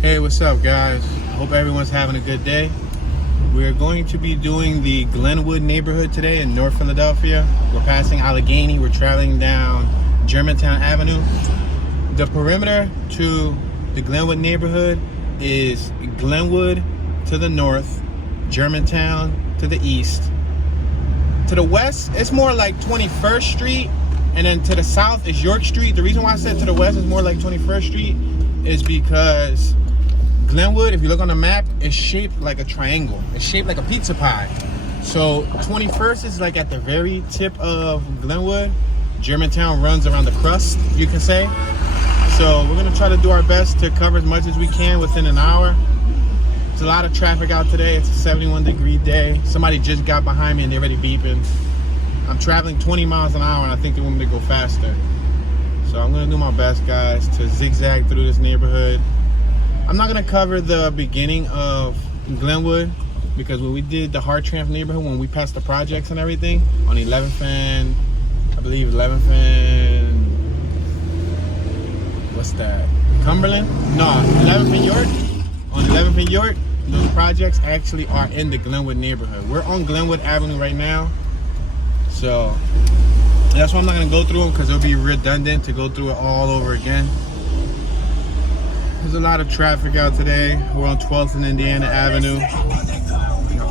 Hey, what's up, guys? I hope everyone's having a good day. We're going to be doing the Glenwood neighborhood today in North Philadelphia. We're passing Allegheny. We're traveling down Germantown Avenue. The perimeter to the Glenwood neighborhood is Glenwood to the north, Germantown to the east. To the west, it's more like 21st Street, and then to the south is York Street. The reason why I said to the west is more like 21st Street is because Glenwood, if you look on the map, is shaped like a triangle. It's shaped like a pizza pie. So 21st is like at the very tip of Glenwood. Germantown runs around the crust, you can say. So we're gonna try to do our best to cover as much as we can within an hour. There's a lot of traffic out today. It's a 71-degree day. Somebody just got behind me and they're already beeping. I'm traveling 20 miles an hour and I think they want me to go faster. So I'm gonna do my best, guys, to zigzag through this neighborhood. I'm not gonna cover the beginning of Glenwood because when we did the Hartranft neighborhood, when we passed the projects and everything on 11th and, I believe 11th and, what's that? Cumberland? No, 11th and York. On 11th and York, those projects actually are in the Glenwood neighborhood. We're on Glenwood Avenue right now. So that's why I'm not gonna go through them because it'll be redundant to go through it all over again. There's a lot of traffic out today. We're on 12th and Indiana Avenue.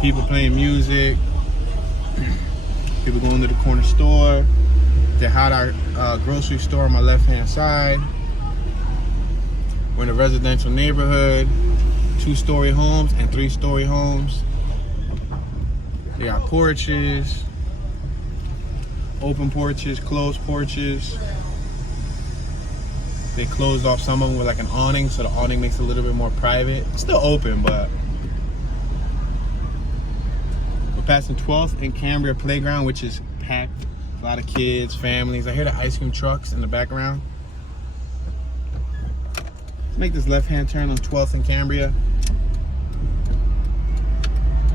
People playing music. People going to the corner store. They had our grocery store on my left-hand side. We're in a residential neighborhood. 2-story homes and 3-story homes. They got porches. Open porches, closed porches. They closed off some of them with like an awning, so the awning makes it a little bit more private. It's still open, but we're passing 12th and Cambria Playground, which is packed. A lot of kids, families. I hear the ice cream trucks in the background. Let's make this left-hand turn on 12th and Cambria.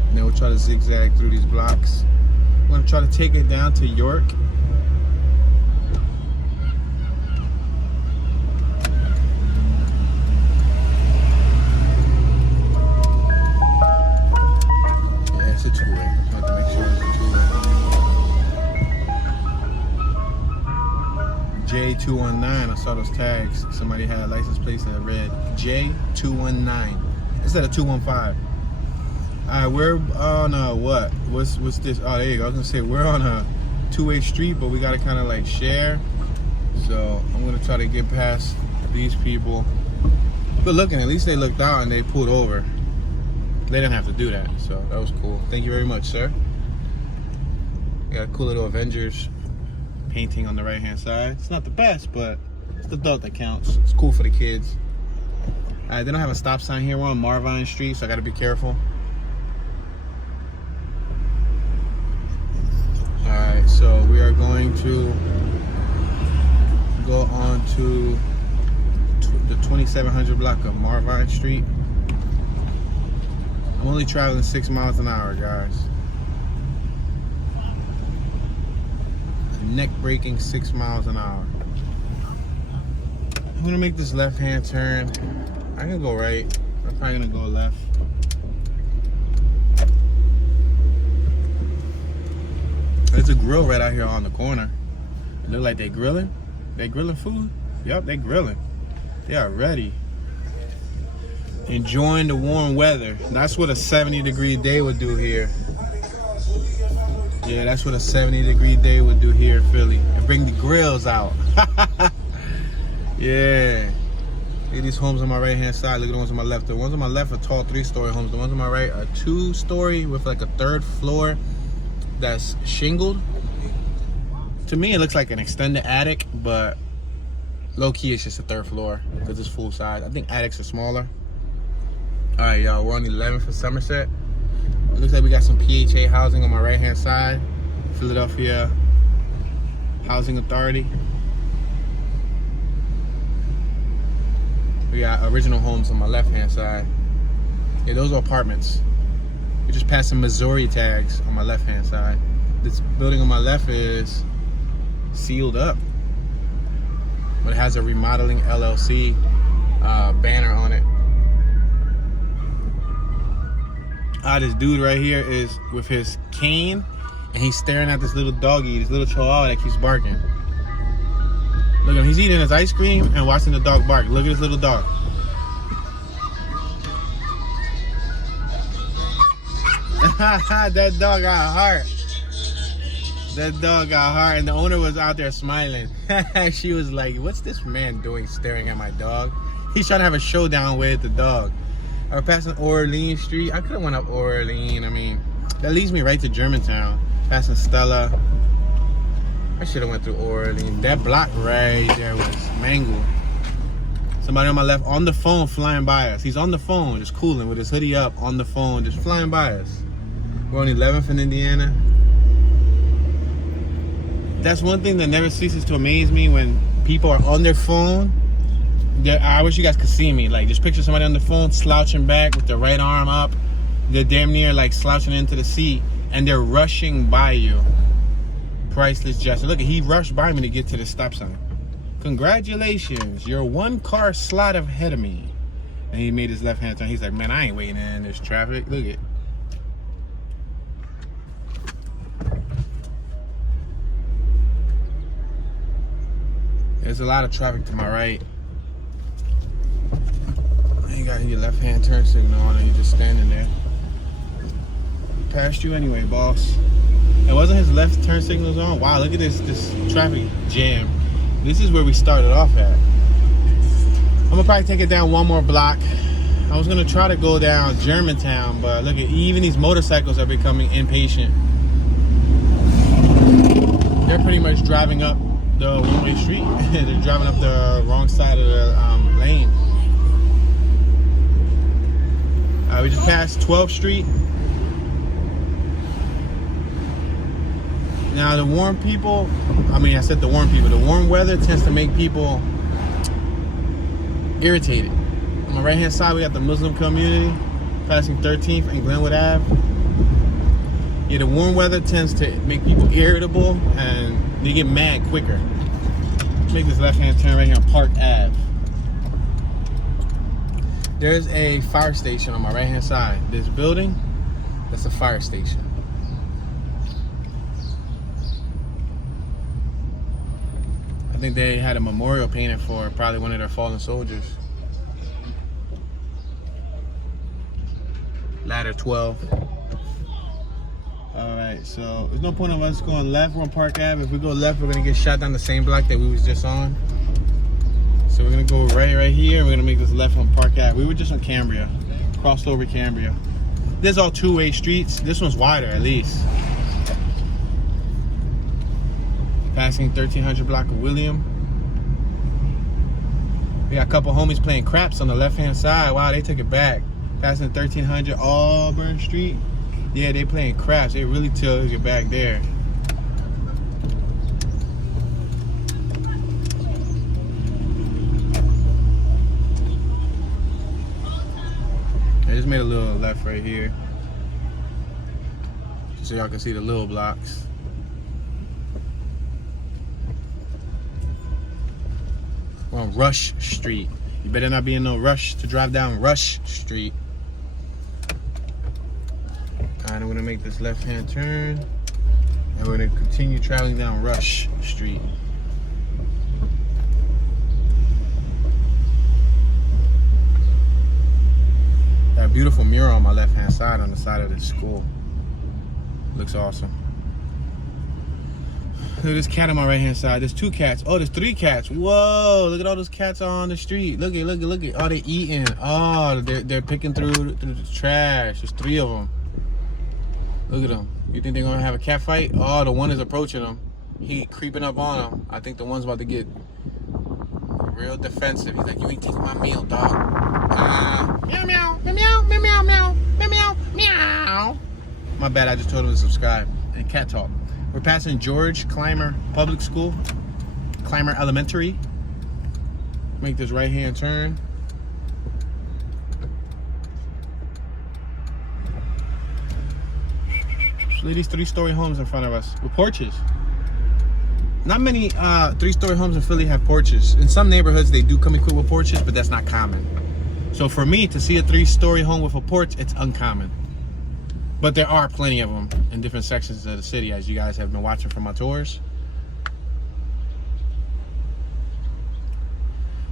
And then we'll try to zigzag through these blocks. We're gonna try to take it down to York. It's a two-way. I just want to make sure it's a two-way. J219. I saw those tags. Somebody had license plates that read J219 instead of 215. All right, we're on what? What's this? Oh, there you go. I was gonna say we're on a two-way street, but we gotta kind of like share. So I'm gonna try to get past these people. But looking, at least they looked out and they pulled over. They didn't have to do that, so that was cool. Thank you very much, sir. We got a cool little Avengers painting on the right-hand side. It's not the best, but it's the adult that counts. It's cool for the kids. All right, they don't have a stop sign here. We're on Marvine Street, so I gotta be careful. All right, so we are going to go on to the 2700 block of Marvine Street. I'm only traveling 6 miles an hour, guys. Neck-breaking 6 miles an hour. I'm gonna make this left-hand turn. I'm gonna go right. I'm probably gonna go left. There's a grill right out here on the corner. It look like they grilling. They grilling food? Yep, they grilling. They are ready. Enjoying the warm weather. That's what a 70-degree day would do here. Yeah, that's what a 70-degree day would do here in Philly. And bring the grills out. Yeah. Look at these homes on my right-hand side. Look at the ones on my left. The ones on my left are tall 3-story homes. The ones on my right are 2-story with like a 3rd floor that's shingled. To me, it looks like an extended attic, but low-key it's just a 3rd floor because it's full size. I think attics are smaller. All right, y'all, we're on 11th for Somerset. It looks like we got some PHA housing on my right-hand side. Philadelphia Housing Authority. We got original homes on my left-hand side. Yeah, those are apartments. We're just passing Missouri tags on my left-hand side. This building on my left is sealed up, but it has a remodeling LLC banner on it. This dude right here is with his cane, and he's staring at this little doggy, this little chihuahua that keeps barking. Look at him, he's eating his ice cream and watching the dog bark. Look at this little dog. That dog got a heart. That dog got heart, and the owner was out there smiling. She was like, what's this man doing staring at my dog? He's trying to have a showdown with the dog. We're passing Orleans Street. I could have went up Orleans. I mean, that leads me right to Germantown. Passing Stella. I should have went through Orleans. That block right there was mangled. Somebody on my left on the phone flying by us. He's on the phone, just cooling with his hoodie up on the phone, just flying by us. We're on 11th in Indiana. That's one thing that never ceases to amaze me when people are on their phone. I wish you guys could see me. Like, just picture somebody on the phone slouching back with their right arm up. They're damn near like slouching into the seat, and they're rushing by you. Priceless gesture. Look, he rushed by me to get to the stop sign. Congratulations, you're one car slot ahead of me. And he made his left hand turn. He's like, man, I ain't waiting in this traffic. Look at. There's a lot of traffic to my right. You got your left hand turn signal on and you're just standing there. Passed you anyway, boss. It wasn't his left turn signals on. Wow, look at this traffic jam. This is where we started off at. I'm gonna probably take it down one more block. I was gonna try to go down Germantown, but look at, even these motorcycles are becoming impatient. They're pretty much driving up the one-way street. They're driving up the wrong side of the lane. We just passed 12th Street. Now the warm people, I said the warm people, the warm weather tends to make people irritated. On the right hand side, we got the Muslim community, passing 13th and Glenwood Ave. Yeah, the warm weather tends to make people irritable and they get mad quicker. Make this left hand turn right here on Park Ave. There's a fire station on my right hand side. This building, that's a fire station. I think they had a memorial painted for probably one of their fallen soldiers. Ladder 12. Alright, so there's no point of us going left. We're on Park Ave. If we go left, we're gonna get shot down the same block that we was just on. So we're gonna go right here. We're gonna make this left on Park Ave. We were just on Cambria, crossed over Cambria. There's all two-way streets. This one's wider at least. Passing 1300 block of William. We got a couple homies playing craps on the left-hand side. Wow, they took it back. Passing 1300 Auburn Street. Yeah, they playing craps. They really took it back there. I just made a little left right here, so y'all can see the little blocks. We're on Rush Street. You better not be in no rush to drive down Rush Street. And I'm gonna make this left-hand turn, and we're gonna continue traveling down Rush Street. Got a beautiful mural on my left-hand side on the side of this school. Looks awesome. Look at this cat on my right-hand side. There's two cats. Oh, there's three cats. Whoa, look at all those cats on the street. Look at, look at. Oh, they're eating. Oh, they're picking through the trash. There's three of them. Look at them. You think they're gonna have a cat fight? Oh, the one is approaching them. He creeping up on them. I think the one's about to get real defensive. He's like, you ain't taking my meal, dog. Meow, meow, meow, meow, meow, meow, meow, meow, meow. My bad, I just told him to subscribe. And cat talk. We're passing George Clymer Public School, Clymer Elementary. Make this right-hand turn. Look at these three-story homes in front of us with porches. Not many three-story homes in Philly have porches. In some neighborhoods, they do come equipped with porches, but that's not common. So for me, to see a three-story home with a porch, it's uncommon. But there are plenty of them in different sections of the city, as you guys have been watching from my tours.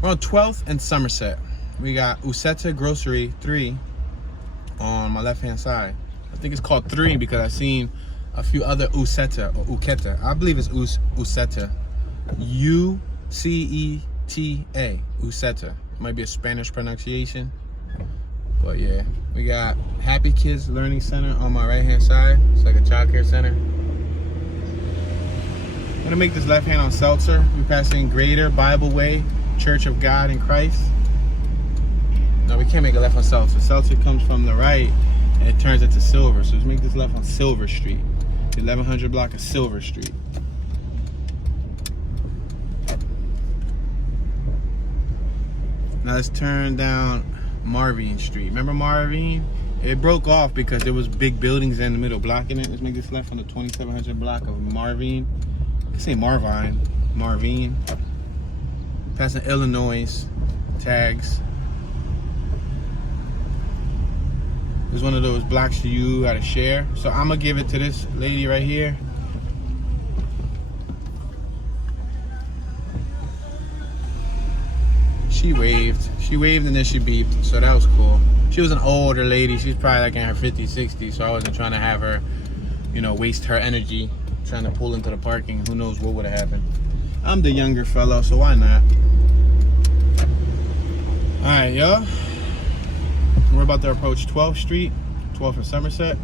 We're on 12th and Somerset. We got Usetta Grocery 3 on my left-hand side. I think it's called 3 because I've seen a few other Usetta or Uketa. I believe it's Usetta. U-C-E-T-A. Usetta. Might be a Spanish pronunciation. But yeah, we got Happy Kids Learning Center on my right-hand side. It's like a child care center. I'm gonna make this left hand on Seltzer. We're passing Greater Bible Way Church of God in Christ. No, we can't make a left on Seltzer. Seltzer comes from the right and it turns into Silver. So let's make this left on Silver Street. The 1100 block of Silver Street. Now let's turn down Marvin Street. Remember Marvin? It broke off because there was big buildings in the middle blocking it. Let's make this left on the 2700 block of Marvin. I can say Marvin. Marvin. Passing Illinois tags. There's one of those blocks you gotta share. So I'm gonna give it to this lady right here. She waved and then she beeped, so that was cool. She was an older lady. She's probably like in her 50s, 60s, so I wasn't trying to have her, you know, waste her energy trying to pull into the parking. Who knows what would have happened. I'm the younger fellow, so why not? All right, y'all. We're about to approach 12th Street, 12th and Somerset.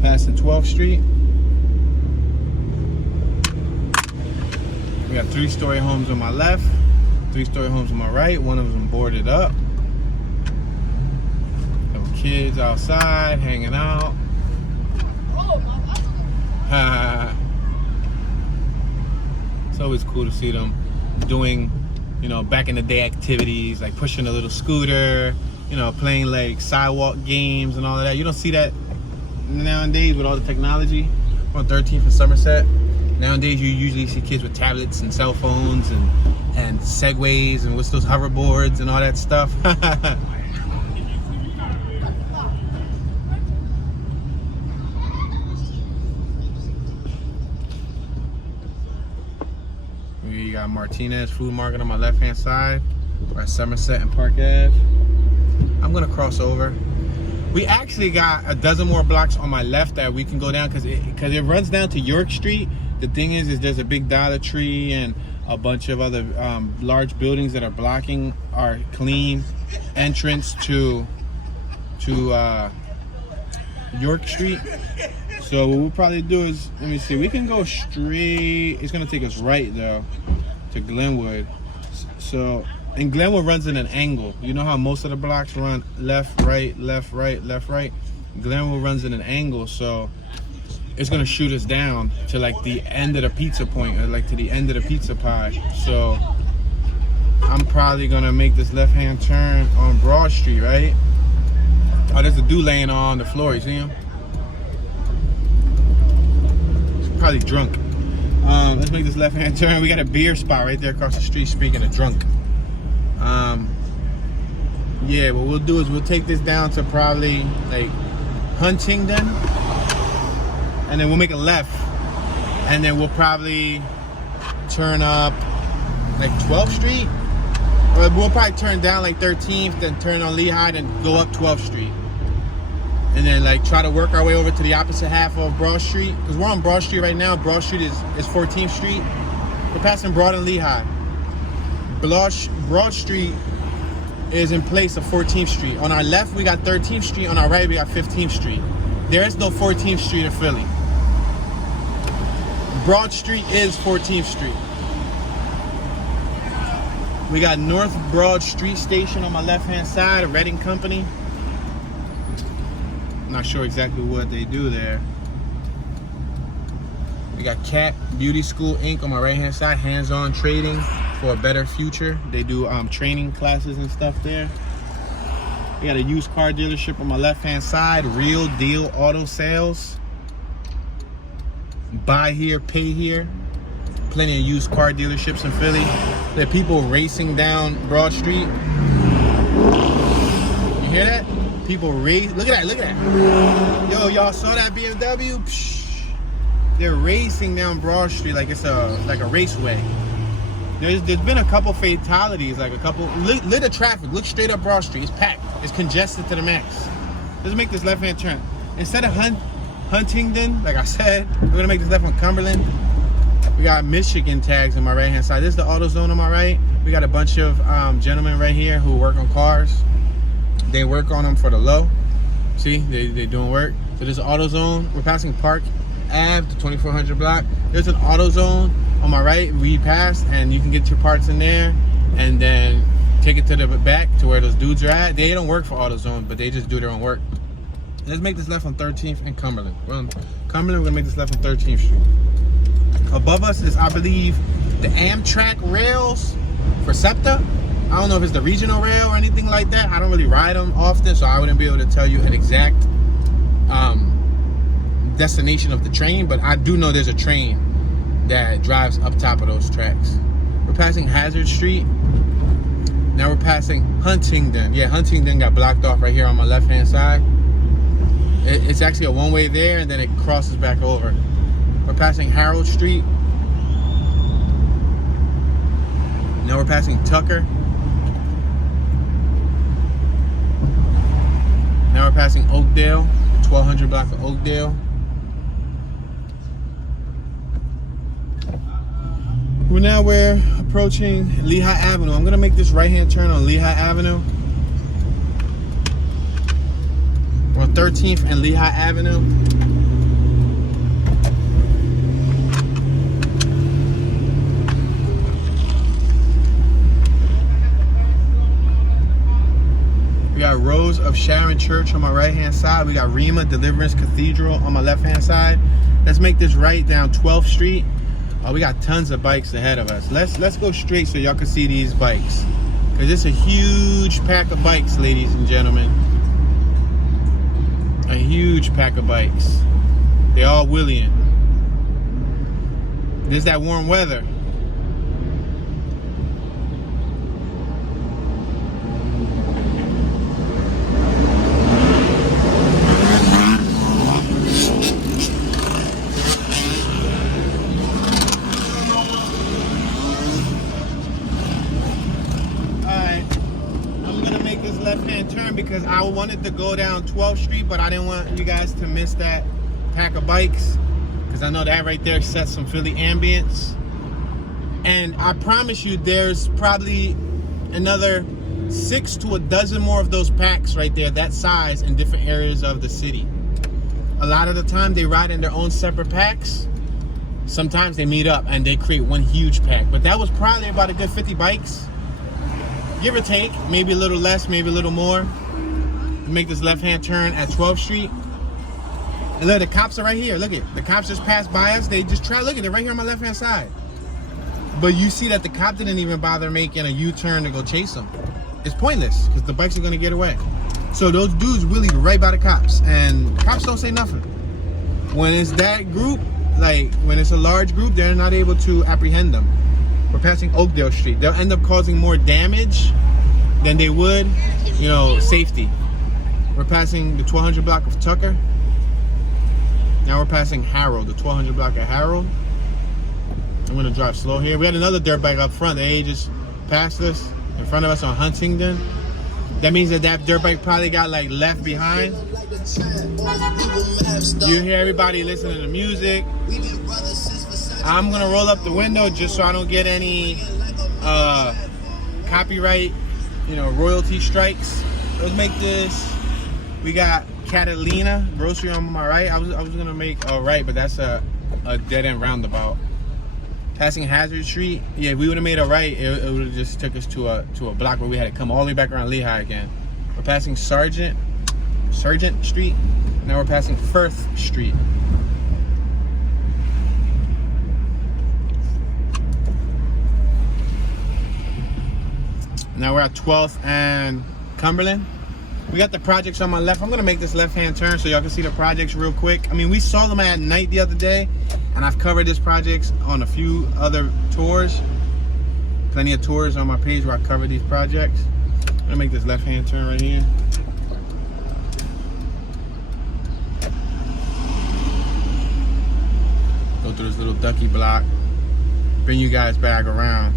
Passing 12th Street. We got 3-story homes on my left, 3-story homes on my right. One of them boarded up. Some kids outside hanging out. It's always cool to see them doing, you know, back in the day activities like pushing a little scooter, you know, playing like sidewalk games and all of that. You don't see that nowadays with all the technology. We're on 13th and Somerset. Nowadays you usually see kids with tablets and cell phones and Segways and what's those hoverboards and all that stuff. We got Martinez Food Market on my left hand side. We're at Somerset and Park Ave. I'm gonna cross over. We actually got a dozen more blocks on my left that we can go down because it runs down to York Street. The thing is there's a big Dollar Tree and a bunch of other large buildings that are blocking our clean entrance to York Street. So what we'll probably do is, let me see, we can go straight. It's gonna take us right though to Glenwood. So, and Glenwood runs in an angle. You know how most of the blocks run left, right, left, right, left, right. Glenwood runs in an angle, so it's gonna shoot us down to like the end of the pizza point, or like to the end of the pizza pie. So I'm probably gonna make this left-hand turn on Broad Street, right? Oh, there's a dude laying on the floor. You see him? He's probably drunk. Let's make this left-hand turn. We got a beer spot right there across the street. Speaking of drunk. Yeah, what we'll do is we'll take this down to probably like Huntington, and then we'll make a left, and then we'll probably turn up like 12th Street, or we'll probably turn down like 13th, then turn on Lehigh, then go up 12th Street, and then like try to work our way over to the opposite half of Broad Street, because we're on Broad Street right now. Broad Street is 14th Street. We're passing Broad and Lehigh. Broad Street is in place of 14th Street. On our left, we got 13th Street. On our right, we got 15th Street. There is no 14th Street in Philly. Broad Street is 14th Street. We got North Broad Street Station on my left-hand side, a Reading company. I'm not sure exactly what they do there. We got Cat Beauty School Inc. on my right-hand side, hands-on trading for a better future. They do training classes and stuff there. We got a used car dealership on my left-hand side. Real Deal Auto Sales. Buy here, pay here. Plenty of used car dealerships in Philly. There are people racing down Broad Street. You hear that? People race. Look at that, look at that. Yo, y'all saw that BMW? Psh, they're racing down Broad Street like it's like a raceway. There's been a couple fatalities, like a couple lit of traffic. Look straight up Broad Street. It's packed. It's congested to the max. Let's make this left-hand turn. Instead of Huntington, like I said, we're gonna make this left on Cumberland. We got Michigan tags on my right-hand side. This is the AutoZone on my right. We got a bunch of gentlemen right here who work on cars. They work on them for the low. See, they doing work. So there's an AutoZone. We're passing Park Ave, the 2400 block. There's an AutoZone on my right. We passed, and you can get your parts in there, and then take it to the back to where those dudes are at. They don't work for AutoZone, but they just do their own work. Let's make this left on 13th and Cumberland. We're on Cumberland. We're gonna make this left on 13th Street. Above us is, I believe, the Amtrak rails for SEPTA. I don't know if it's the regional rail or anything like that. I don't really ride them often, so I wouldn't be able to tell you an exact destination of the train, but I do know there's a train that drives up top of those tracks. We're passing Haggard Street. Now we're passing Huntington. Yeah, Huntington got blocked off right here on my left-hand side. It's actually a one-way there, and then it crosses back over. We're passing Harold Street. Now we're passing Tucker. Now we're passing Oakdale, 1200 block of Oakdale. We're approaching Lehigh Avenue. I'm gonna make this right-hand turn on Lehigh Avenue. We're on 13th and Lehigh Avenue. We got Rose of Sharon Church on my right-hand side. We got Rima Deliverance Cathedral on my left-hand side. Let's make this right down 12th Street. We got tons of bikes ahead of us. Let's go straight so y'all can see these bikes, because it's a huge pack of bikes, ladies and gentlemen. A huge pack of bikes. They all wheeling. There's that warm weather. Because I wanted to go down 12th Street, but I didn't want you guys to miss that pack of bikes, because I know that right there sets some Philly ambience. And I promise you, there's probably another 6 to a dozen more of those packs right there, that size, in different areas of the city. A lot of the time they ride in their own separate packs. Sometimes they meet up and they create one huge pack, but that was probably about a good 50 bikes, give or take, maybe a little less, maybe a little more. Make this left-hand turn at 12th Street. And look, the cops are right here. Look at the cops just passed by us. They just try. Look at it right here on my left-hand side. But you see that the cop didn't even bother making a U-turn to go chase them. It's pointless because the bikes are gonna get away. So those dudes really right by the cops, and the cops don't say nothing. When it's that group, like when it's a large group, they're not able to apprehend them. We're passing Oakdale Street. They'll end up causing more damage than they would, you know, safety. We're passing the 1200 block of Tucker. Now we're passing Harold, the 1200 block of Harold. I'm gonna drive slow here. We had another dirt bike up front. They just passed us in front of us on Huntington. That means that dirt bike probably got like left behind. You hear everybody listening to music. I'm gonna roll up the window just so I don't get any copyright, you know, royalty strikes. Let's make this. We got Catalina grocery on my right. I was gonna make a right, but that's a dead end roundabout. Passing Haggard Street. Yeah, we would have made a right. It would have just took us to a block where we had to come all the way back around Lehigh again. We're passing Sargent Street. Now we're passing Firth Street. Now we're at 12th and Cumberland. We got the projects on my left. I'm gonna make this left-hand turn so y'all can see the projects real quick. I mean, we saw them at night the other day, and I've covered this projects on a few other tours. Plenty of tours on my page where I cover these projects. I'm gonna make this left-hand turn right here. Go through this little ducky block. Bring you guys back around.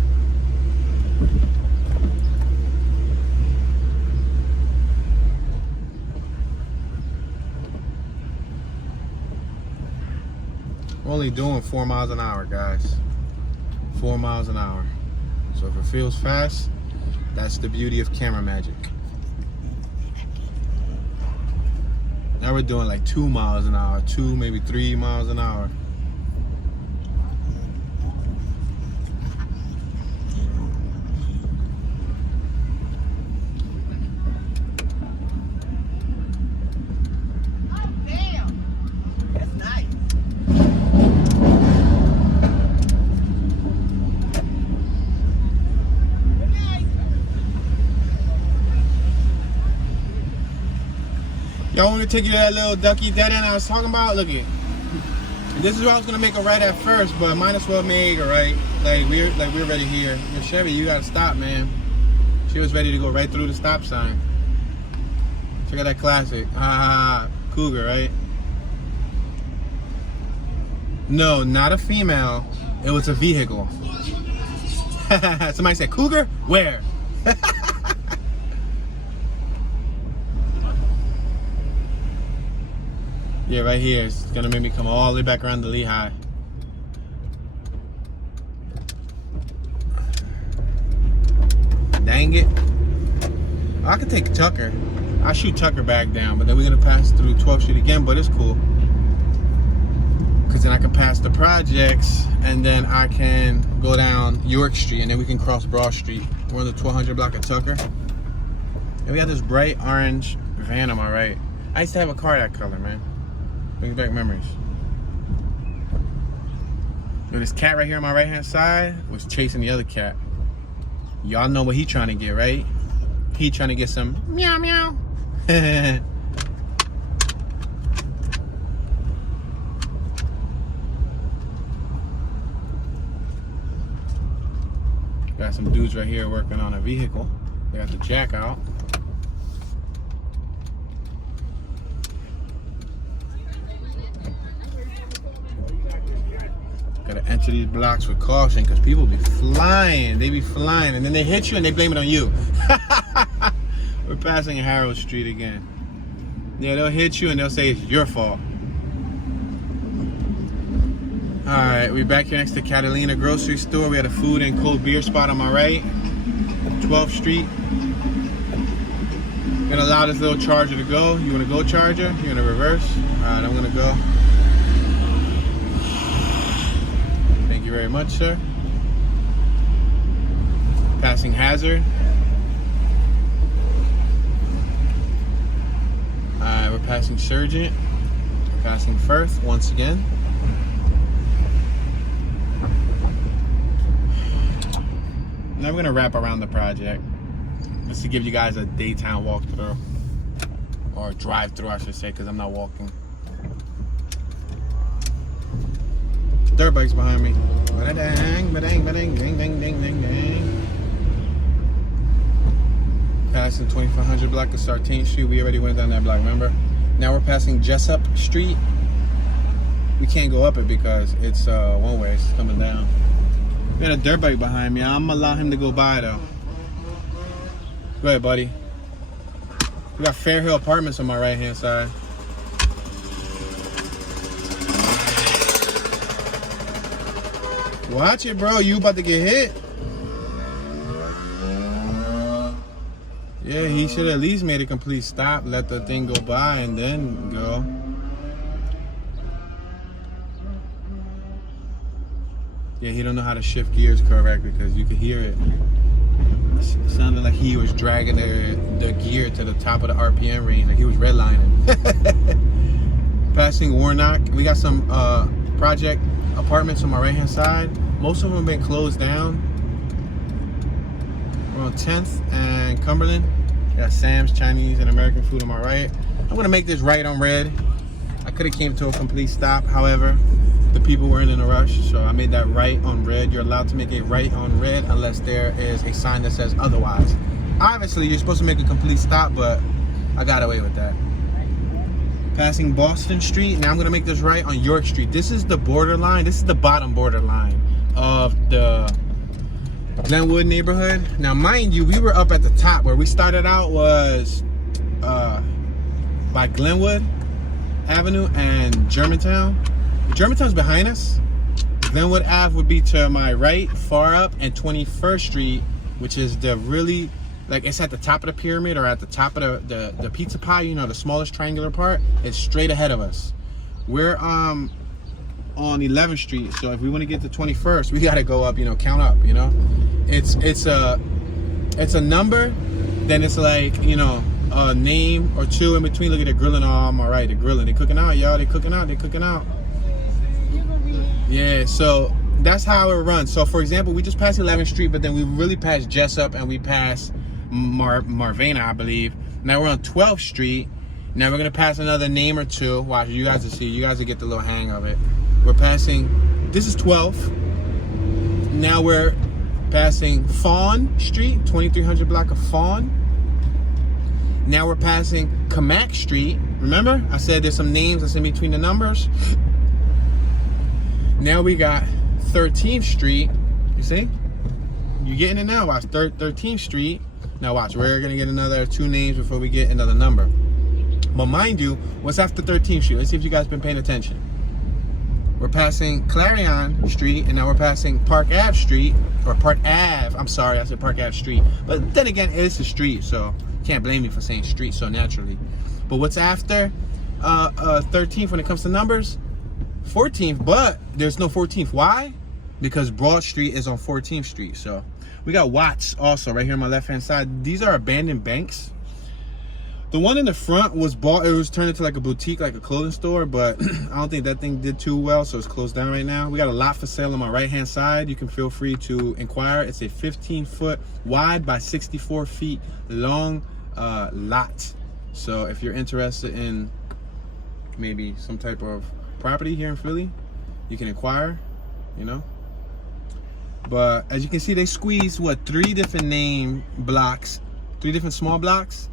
We're only doing 4 miles an hour, guys. 4 miles an hour. So if it feels fast, that's the beauty of camera magic. Now we're doing like 2 miles an hour, 2, maybe 3 miles an hour. Y'all want me to take you to that little ducky dead end I was talking about? Look at. This is where I was gonna make a right at first, but might as well make a right. Like we're already here. Yo, Chevy, you gotta stop, man. She was ready to go right through the stop sign. Check out that classic. Cougar, right? No, not a female. It was a vehicle. Somebody said cougar? Where? Yeah, right here. It's gonna make me come all the way back around to Lehigh. Dang it. Oh, I could take Tucker. I'll shoot Tucker back down, but then we're gonna pass through 12th Street again, but it's cool. Cause then I can pass the projects and then I can go down York Street and then we can cross Broad Street. We're on the 1200 block of Tucker. And we got this bright orange van on my right. I used to have a car that color, man. Brings back memories. Yo, this cat right here on my right hand side was chasing the other cat. Y'all know what he trying to get, right? He trying to get some meow meow. Got some dudes right here working on a vehicle. They got the jack out. Gotta enter these blocks with caution because people be flying. They be flying and then they hit you and they blame it on you. We're passing Haggard Street again. Yeah, they'll hit you and they'll say it's your fault. Alright, we're back here next to Catalina grocery store. We had a food and cold beer spot on my right. 12th Street. Gonna allow this little charger to go. You wanna go, charger? You're gonna reverse? Alright, I'm gonna go. Thank you very much, sir. Passing Hazard. Alright, we're passing Sergeant. We're passing Firth once again. Now we're gonna wrap around the project just to give you guys a daytime walkthrough, or drive-through, I should say, because I'm not walking. Dirt bikes behind me. Ba-da-dang, ba-dang, ba-dang, ding, ding, ding, ding, ding. Passing 2500 block of 13th Street. We already went down that block, remember? Now we're passing Jessup Street. We can't go up it because it's one way. It's coming down. We got a dirt bike behind me. I'm gonna allow him to go by though. Go ahead, buddy. We got Fair Hill Apartments on my right hand side. Watch it, bro. You about to get hit. Yeah, he should at least made a complete stop, let the thing go by, and then go. Yeah, he don't know how to shift gears correctly because you could hear it. It sounded like he was dragging the gear to the top of the RPM range, like he was redlining. Passing Warnock. We got some project apartments on my right hand side. Most of them have been closed down. We're on 10th and Cumberland. Got Sam's, Chinese, and American food on my right. I'm gonna make this right on red. I could have came to a complete stop. However, the people weren't in a rush, so I made that right on red. You're allowed to make a right on red unless there is a sign that says otherwise. Obviously, you're supposed to make a complete stop, but I got away with that. Passing Boston Street. Now I'm gonna make this right on York Street. This is the borderline. This is the bottom borderline of the Glenwood neighborhood. Now, mind you, we were up at the top. Where we started out was by Glenwood Avenue and Germantown. Germantown's behind us. Glenwood Ave would be to my right, far up, and 21st Street, which is the really, like, it's at the top of the pyramid or at the top of the pizza pie, you know, the smallest triangular part. It's straight ahead of us. We're on 11th Street, so if we want to get to 21st, we got to go up, you know, count up, you know. It's a number, then it's like, you know, a name or two in between. Look at the grilling. Oh, I'm all right. They're grilling. They're cooking out, y'all. They're cooking out. They're cooking out. Yeah, so that's how it runs. So, for example, we just passed 11th Street, but then we really passed Jessup and we passed Marvana, I believe. Now we're on 12th Street. Now we're going to pass another name or two. Watch, you guys will see. You guys will get the little hang of it. We're passing, this is 12th. Now we're passing Fawn Street, 2300 block of Fawn. Now we're passing Camac Street. Remember, I said there's some names that's in between the numbers. Now we got 13th Street. You see? You're getting it now. Watch, 13th Street. Now watch, we're going to get another two names before we get another number. But mind you, what's after 13th Street? Let's see if you guys been paying attention. We're passing Clarion Street, and now we're passing Park Ave Street, or Park Ave. I'm sorry, I said Park Ave Street. But then again, it's a street, so can't blame me for saying street so naturally. But what's after 13th when it comes to numbers? 14th, but there's no 14th. Why? Because Broad Street is on 14th Street. So we got Watts also right here on my left-hand side. These are abandoned banks. The one in the front was bought, it was turned into like a boutique, like a clothing store, but I don't think that thing did too well, so it's closed down right now. We got a lot for sale on my right-hand side. You can feel free to inquire. It's a 15-foot wide by 64 feet long lot. So if you're interested in maybe some type of property here in Philly, you can inquire, you know. But as you can see, they squeezed, what, 3 different name blocks, 3 different small blocks,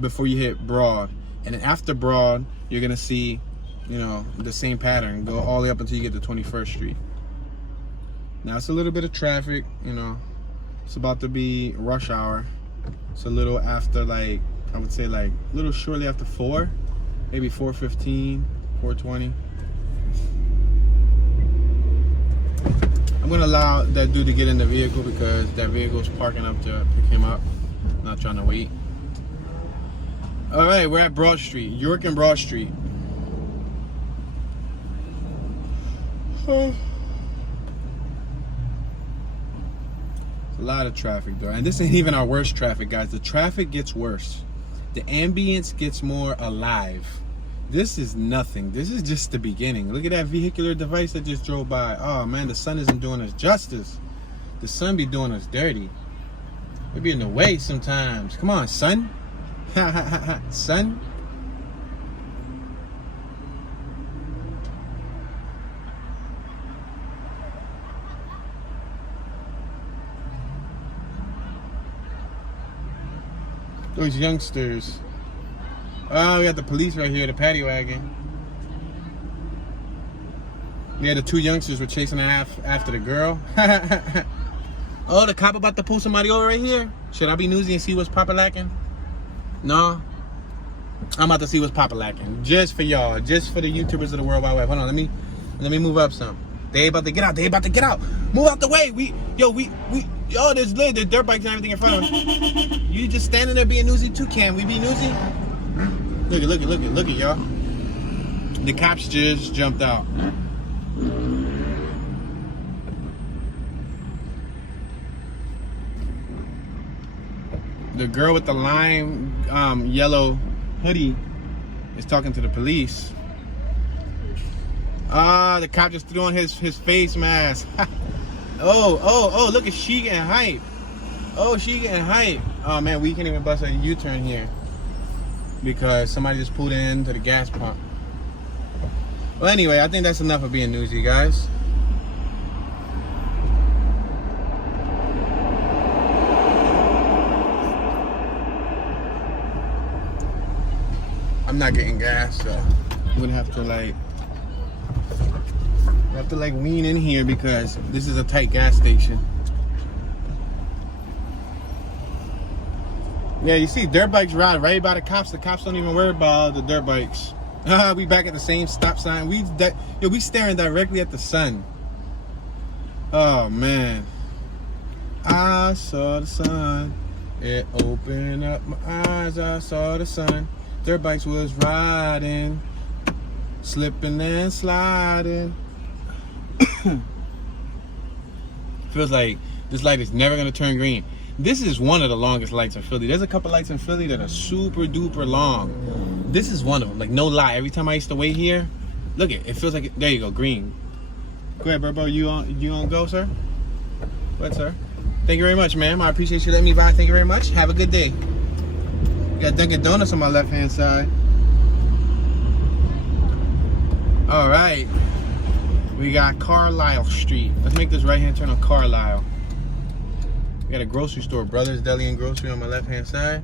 before you hit Broad. And then after Broad, you're gonna see, you know, the same pattern go all the way up until you get to 21st Street. Now it's a little bit of traffic, you know, it's about to be rush hour. It's a little after, like, I would say like a little shortly after 4, maybe 4:15, 4:20. I'm gonna allow that dude to get in the vehicle because that vehicle's parking up to pick him up. I'm not trying to wait. All right, we're at Broad Street, York and Broad Street. It's a lot of traffic though, and this ain't even our worst traffic, guys. The traffic gets worse. The ambience gets more alive. This is nothing. This is just the beginning. Look at that vehicular device that just drove by. Oh man, the sun isn't doing us justice. The sun be doing us dirty. We be in the way sometimes. Come on, sun. Son. Those youngsters. Oh, we got the police right here, the paddy wagon. Yeah, the 2 youngsters were chasing after the girl. Oh, the cop about to pull somebody over right here. Should I be nosy and see what's poppin'-lackin'? No, I'm about to see what's poppin'-lackin'. Just for y'all, just for the YouTubers of the World Wide Web. Hold on, let me move up some. They about to get out. They about to get out. Move out the way. Yo, there's dirt bikes and everything in front of us. You just standing there being newsy too, Cam. We be newsy. Look at y'all. The cops just jumped out. The girl with the lime yellow hoodie is talking to the police. The cop just threw on his face mask. Oh, look at she getting hype. Oh, she getting hype. Oh man, we can't even bust a U-turn here because somebody just pulled into the gas pump. Well, anyway, I think that's enough of being newsy, guys. I'm not getting gas, so I'm gonna have to wean in here because this is a tight gas station. Yeah, you see dirt bikes ride right by the cops. The cops don't even worry about the dirt bikes. We back at the same stop sign. We staring directly at the sun. Oh man, I saw the sun. It opened up my eyes. I saw the sun. Dirt bikes was riding, slipping and sliding. Feels like this light is never gonna turn green. This is one of the longest lights in Philly. There's a couple lights in Philly that are super duper long. This is one of them. Like, no lie. Every time I used to wait here, look it feels like there you go, green. Go ahead, Burbo. You on go, sir? Go ahead, sir. Thank you very much, ma'am. I appreciate you letting me by. Thank you very much. Have a good day. Got Dunkin' Donuts on my left hand side. All right, we got Carlisle Street. Let's make this right hand turn on Carlisle. We got a grocery store, Brothers Deli and Grocery on my left hand side.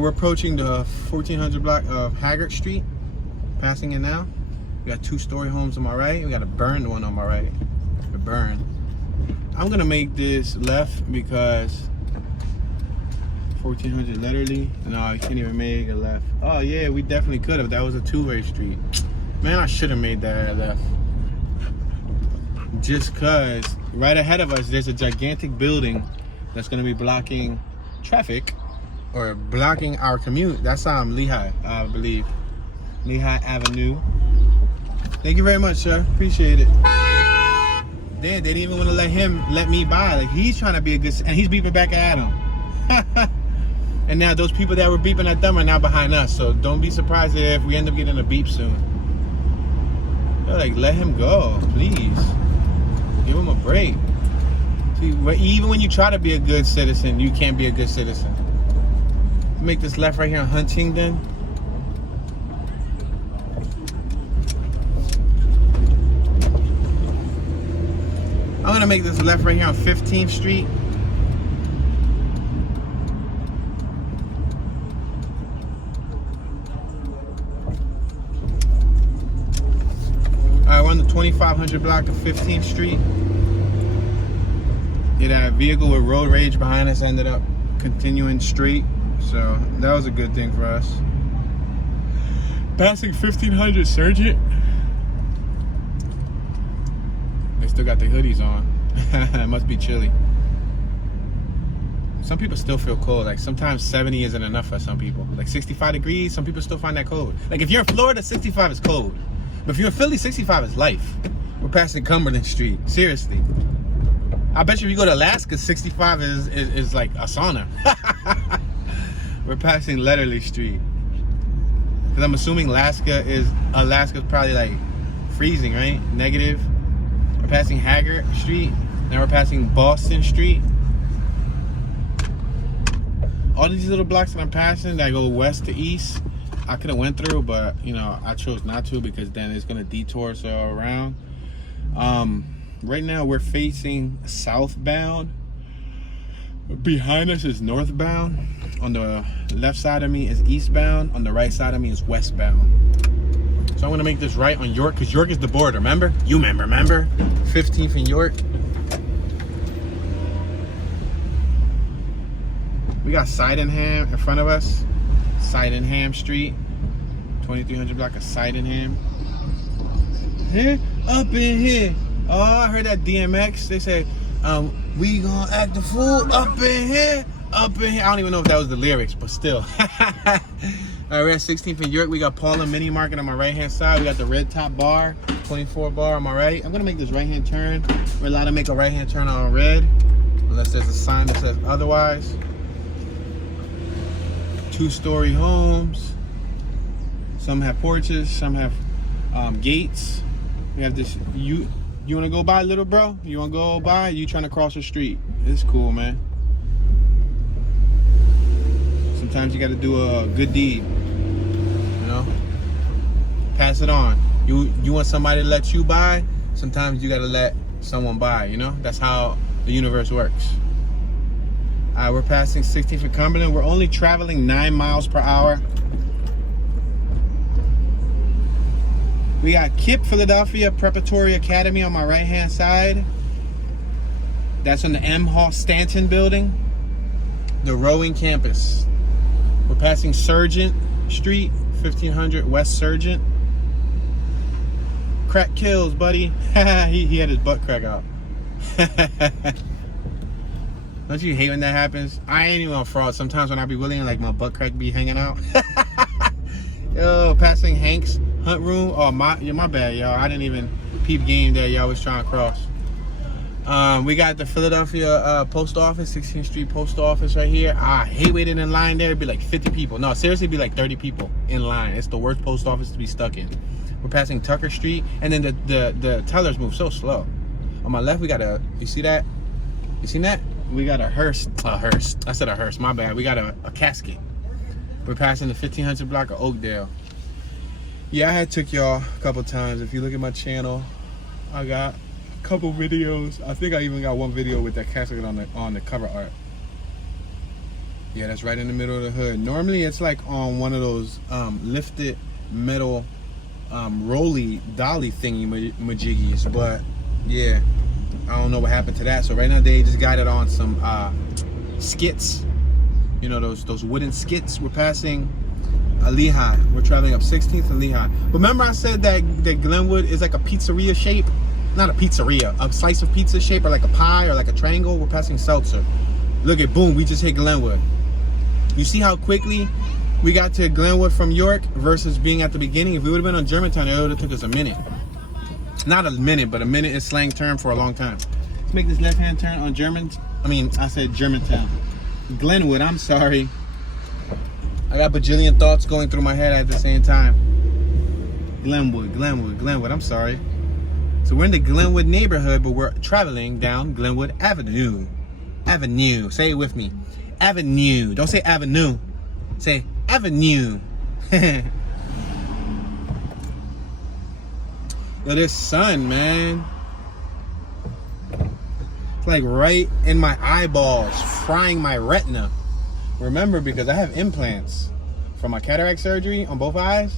We're approaching the 1400 block of Haggard Street, passing it now. We got 2-story homes on my right. We got a burned one on my right. A burn. I'm gonna make this left because 1400 literally. No, I can't even make a left. Oh yeah, we definitely could have. That was a 2-way street. Man, I should have made that left. Just cause right ahead of us, there's a gigantic building that's gonna be blocking traffic. Or blocking our commute. That's Lehigh, I believe. Lehigh Avenue. Thank you very much, sir. Appreciate it. They didn't even want to let me by. Like, he's trying to be a good, and he's beeping back at him. And now those people that were beeping at them are now behind us. So don't be surprised if we end up getting a beep soon. They're like, let him go, please. Give him a break. See, even when you try to be a good citizen, you can't be a good citizen. Make this left right here on Hutchinson. I'm gonna make this left right here on 15th Street. Alright, we're on the 2500 block of 15th Street. Yeah, that vehicle with road rage behind us ended up continuing straight. So that was a good thing for us. Passing 1500 Sergeant. They still got their hoodies on. It must be chilly. Some people still feel cold. Like sometimes 70 isn't enough for some people. Like 65 degrees, some people still find that cold. Like if you're in Florida, 65 is cold. But if you're in Philly, 65 is life. We're passing Cumberland Street. Seriously. I bet you if you go to Alaska, 65 is like a sauna. We're passing Litty Street. Because I'm assuming Alaska's probably like freezing, right? Negative. We're passing Haggard Street. Now we're passing Boston Street. All these little blocks that I'm passing that go west to east, I could have went through, but you know, I chose not to because then it's gonna detour us all around. Right now we're facing southbound. Behind us is northbound. On the left side of me is eastbound. On the right side of me is westbound. So I'm gonna make this right on York, because York is the border, remember? You remember? 15th and York. We got Sydenham in front of us. Sydenham Street. 2300 block of Sydenham. Here? Up in here. Oh, I heard that DMX. They say, we gonna act the fool up in here. Up in here. I don't even know if that was the lyrics, but still. Alright, we're at 16th and York. We got Paula Mini Market on my right hand side. We got the Red Top Bar, 24 bar on my right. I'm gonna make this right hand turn. We're allowed to make a right hand turn on red, unless there's a sign that says otherwise. 2-story homes. Some have porches, some have gates. We have this. You want to go by, little bro? You want to go by? You trying to cross the street? It's cool, man. Sometimes you got to do a good deed, you know. Pass it on. You want somebody to let you by? Sometimes you got to let someone by, you know. That's how the universe works. We're passing 16th and Cumberland. We're only traveling 9 miles per hour. We got KIPP Philadelphia Preparatory Academy on my right hand side. That's on the M. Hall Stanton building. The rowing campus. We're passing Sergeant Street, 1500 West Sergeant. Crack kills, buddy. he had his butt crack out. Don't you hate when that happens? I ain't even a fraud. Sometimes when I be willing, like my butt crack be hanging out. Yo, passing Hank's Hunt Room. Oh, my bad, y'all. I didn't even peep game that y'all was trying to cross. We got the Philadelphia Post Office, 16th Street Post Office right here. I hate waiting in line there. It'd be like 50 people. No, seriously, it'd be like 30 people in line. It's the worst post office to be stuck in. We're passing Tucker Street, and then the tellers move so slow. On my left, we got a, you see that? You seen that? We got a hearse. I said a hearse, my bad. We got a casket. We're passing the 1500 block of Oakdale. Yeah, I had took y'all a couple times. If you look at my channel, I got a couple videos. I think I even got one video with that casket on the cover art. Yeah, that's right in the middle of the hood. Normally, it's like on one of those lifted metal rolly dolly thingy majiggies, but yeah, I don't know what happened to that. So right now they just got it on some skits, you know, those wooden skits. We're passing Lehigh. We're traveling up 16th and Lehigh. Remember I said that Glenwood is like a pizzeria shape? Not a pizzeria, a slice of pizza shape, or like a pie or like a triangle. We're passing Seltzer. Look at, boom, we just hit Glenwood. You see how quickly we got to Glenwood from York versus being at the beginning? If we would have been on Germantown, it would have took us a minute. Not a minute, but a minute is slang term for a long time. Let's make this left-hand turn on I said Germantown. Glenwood, I'm sorry. I got bajillion thoughts going through my head at the same time. Glenwood, I'm sorry. So we're in the Glenwood neighborhood, but we're traveling down Glenwood Avenue. Avenue, say it with me. Avenue, don't say avenue. Say avenue. Yo, this sun, man. It's like right in my eyeballs, frying my retina. Remember, because I have implants from my cataract surgery on both eyes.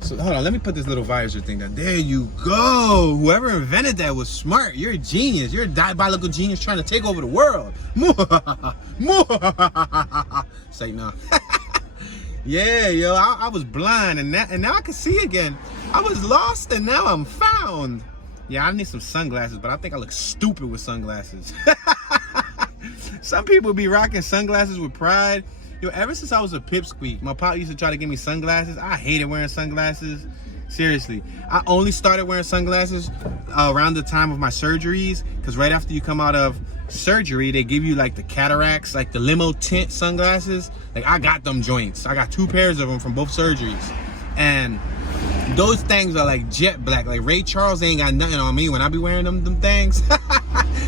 So hold on, let me put this little visor thing down. There you go. Whoever invented that was smart. You're a genius. You're a diabolical genius trying to take over the world. Say no. Yeah, yo, I was blind and now I can see again. I was lost and now I'm found. Yeah, I need some sunglasses, but I think I look stupid with sunglasses. Some people be rocking sunglasses with pride. Yo, ever since I was a pipsqueak, my pop used to try to give me sunglasses. I hated wearing sunglasses. Seriously. I only started wearing sunglasses around the time of my surgeries, because right after you come out of surgery, they give you like the cataracts, like the limo tint sunglasses. Like, I got them joints. I got 2 pairs of them from both surgeries. And those things are like jet black. Like Ray Charles ain't got nothing on me when I be wearing them things.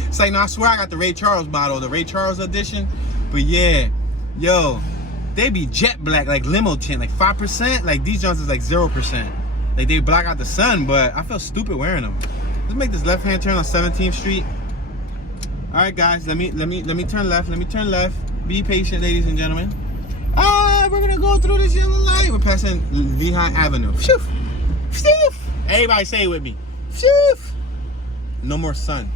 It's like, no, I swear I got the Ray Charles model, the Ray Charles edition. But yeah, yo, they be jet black, like limo tint, like 5%. Like these joints is like 0%. Like they block out the sun, but I feel stupid wearing them. Let's make this left-hand turn on 17th Street. All right, guys, let me turn left. Let me turn left. Be patient, ladies and gentlemen. We're gonna go through this yellow light. We're passing Lehigh Avenue. Phew. Phew. Everybody say it with me. Phew. No more sun.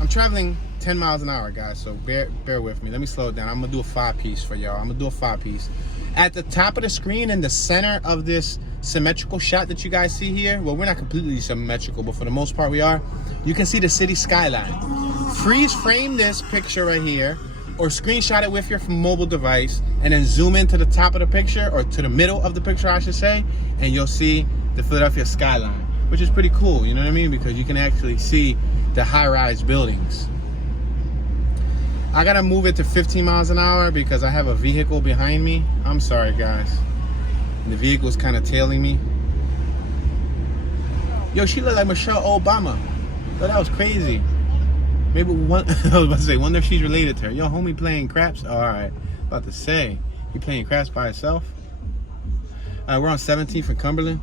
I'm traveling 10 miles an hour, guys, so bear with me. Let me slow it down. I'm gonna do a 5-piece for y'all. I'm gonna do a 5-piece. At the top of the screen, in the center of this symmetrical shot that you guys see here, well, we're not completely symmetrical, but for the most part we are, you can see the city skyline. Freeze frame this picture right here, or screenshot it with your mobile device, and then zoom into the top of the picture, or to the middle of the picture, I should say, and you'll see the Philadelphia skyline, which is pretty cool, you know what I mean? Because you can actually see the high-rise buildings. I gotta move it to 15 miles an hour because I have a vehicle behind me. I'm sorry, guys. The vehicle's kind of tailing me. Yo, she looked like Michelle Obama. Oh, that was crazy. Maybe one. I was about to say, wonder if she's related to her. Yo, homie playing craps. Oh, all right. About to say, he playing craps by himself. All right, we're on 17th and Cumberland.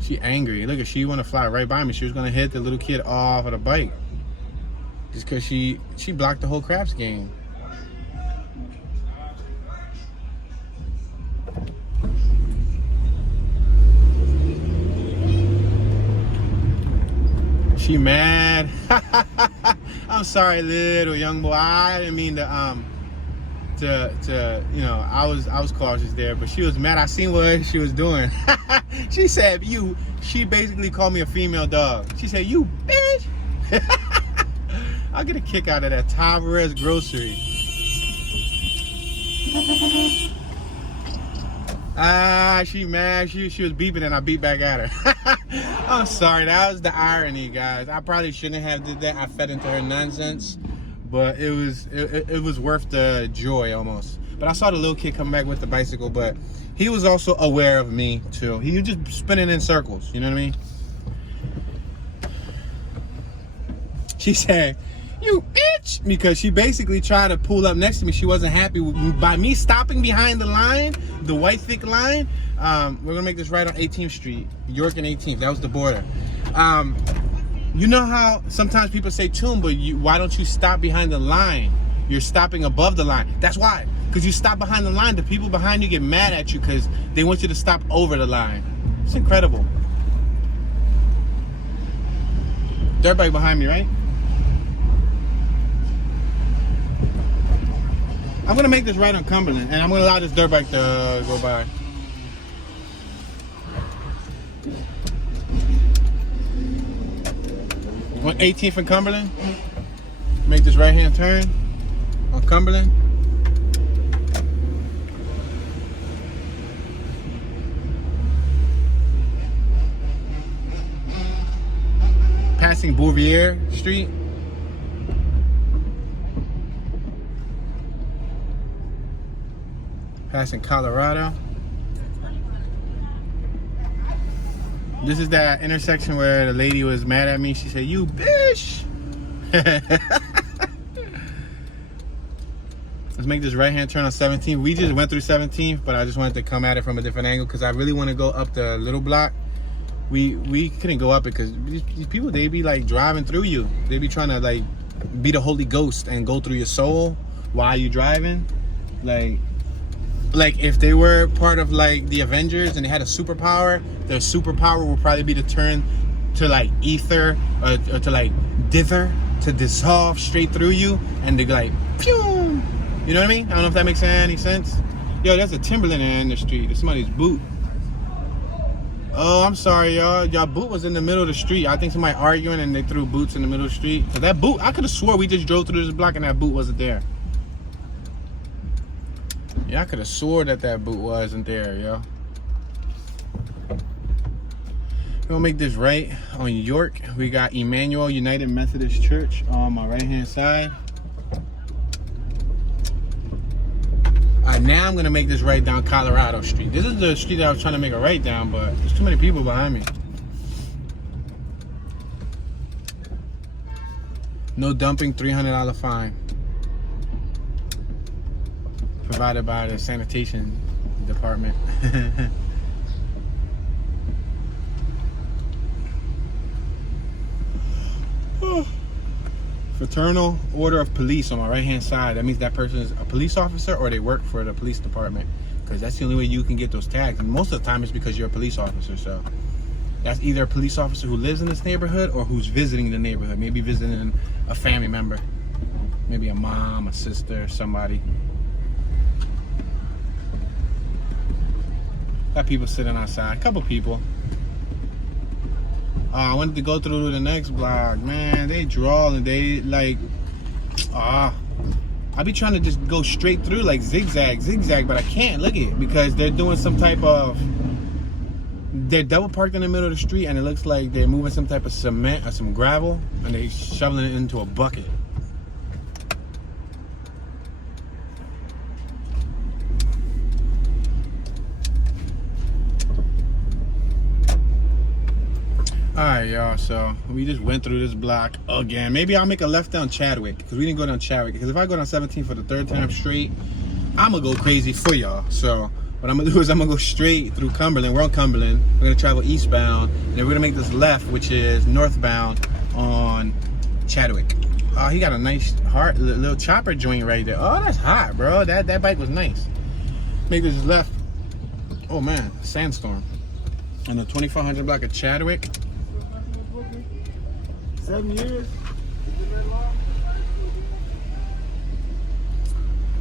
She angry. Look, she want to fly right by me. She was gonna hit the little kid off of the bike just because she blocked the whole craps game. She mad. I'm sorry, little young boy. I didn't mean to you know, I was cautious there, but she was mad. I seen what she was doing. She said, she basically called me a female dog. She said, you bitch. I'll get a kick out of that. Tavares Grocery. She mad. She was beeping and I beat back at her. I'm sorry. That was the irony, guys. I probably shouldn't have did that. I fed into her nonsense, but it was worth the joy almost. But I saw the little kid come back with the bicycle, but he was also aware of me too. He was just spinning in circles. You know what I mean? She said, you bitch, because she basically tried to pull up next to me. She wasn't happy by me stopping behind the line, the white thick line. We're gonna make this right on 18th Street, York and 18th. That was the border. You know how sometimes people say tune, but why don't you stop behind the line? You're stopping above the line. That's why, because you stop behind the line, the people behind you get mad at you because they want you to stop over the line. It's incredible. Dirt bike behind me, right? I'm gonna make this right on Cumberland, and I'm gonna allow this dirt bike to go by. On 18th and Cumberland, make this right-hand turn on Cumberland. Passing Bouvier Street. Passing Colorado. This is that intersection where the lady was mad at me. She said, you bitch. Let's make this right hand turn on 17th. We just went through 17th, but I just wanted to come at it from a different angle because I really want to go up the little block. We couldn't go up it because these people, they be like driving through you. They be trying to like be the Holy Ghost and go through your soul while you driving. Like if they were part of like the Avengers and they had a superpower, their superpower would probably be to turn to like ether or to like dither, to dissolve straight through you and to like pew. You know what I mean? I don't know if that makes any sense. Yo, there's a Timberland in the street. It's somebody's boot. Oh, I'm sorry, y'all. Y'all boot was in the middle of the street. I think somebody arguing and they threw boots in the middle of the street. So that boot, I could have swore we just drove through this block and that boot wasn't there. Yeah, I could have swore that boot wasn't there, yo. We're gonna make this right on York. We got Emmanuel United Methodist Church on my right-hand side. Now I'm gonna make this right down Colorado Street. This is the street that I was trying to make a right down, but there's too many people behind me. No dumping, $300 fine. Provided by the sanitation department. Fraternal Order of Police on my right hand side. That means that person is a police officer or they work for the police department, because that's the only way you can get those tags, and most of the time it's because you're a police officer. So that's either a police officer who lives in this neighborhood or who's visiting the neighborhood, maybe visiting a family member, maybe a mom, a sister, somebody. Got people sitting outside, a couple people. I wanted to go through the next block. Man, they draw and they like, I be trying to just go straight through, like zigzag, but I can't. Look at it, because they're doing some type of they're double parked in the middle of the street, and it looks like they're moving some type of cement or some gravel, and they're shoveling it into a bucket. Alright, y'all, so we just went through this block again. Maybe I'll make a left down Chadwick, because we didn't go down Chadwick. Because if I go down 17 for the third time straight, I'm going to go crazy for y'all. So what I'm going to do is I'm going to go straight through Cumberland. We're on Cumberland. We're going to travel eastbound. And then we're going to make this left, which is northbound on Chadwick. Oh, he got a nice little chopper joint right there. Oh, that's hot, bro. That bike was nice. Make this left. Oh, man. Sandstorm. On the 2400 block of Chadwick. 7 years?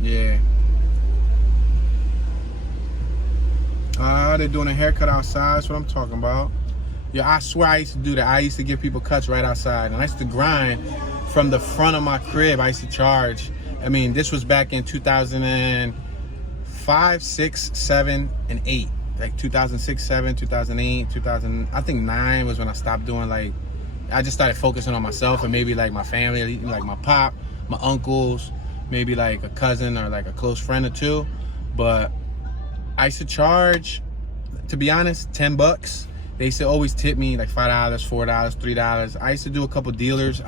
Yeah. They're doing a haircut outside. That's what I'm talking about. Yeah, I swear I used to do that. I used to give people cuts right outside. And I used to grind from the front of my crib. I used to charge. I mean, this was back in 2005, 6, 7, and 8. Like 2006, 7, 2008, 2000. I think 9 was when I stopped doing like. I just started focusing on myself and maybe like my family, like my pop, my uncles, maybe like a cousin or like a close friend or two. But I used to charge, to be honest, $10. They used to always tip me like $5, $4, $3. I used to do a couple dealers,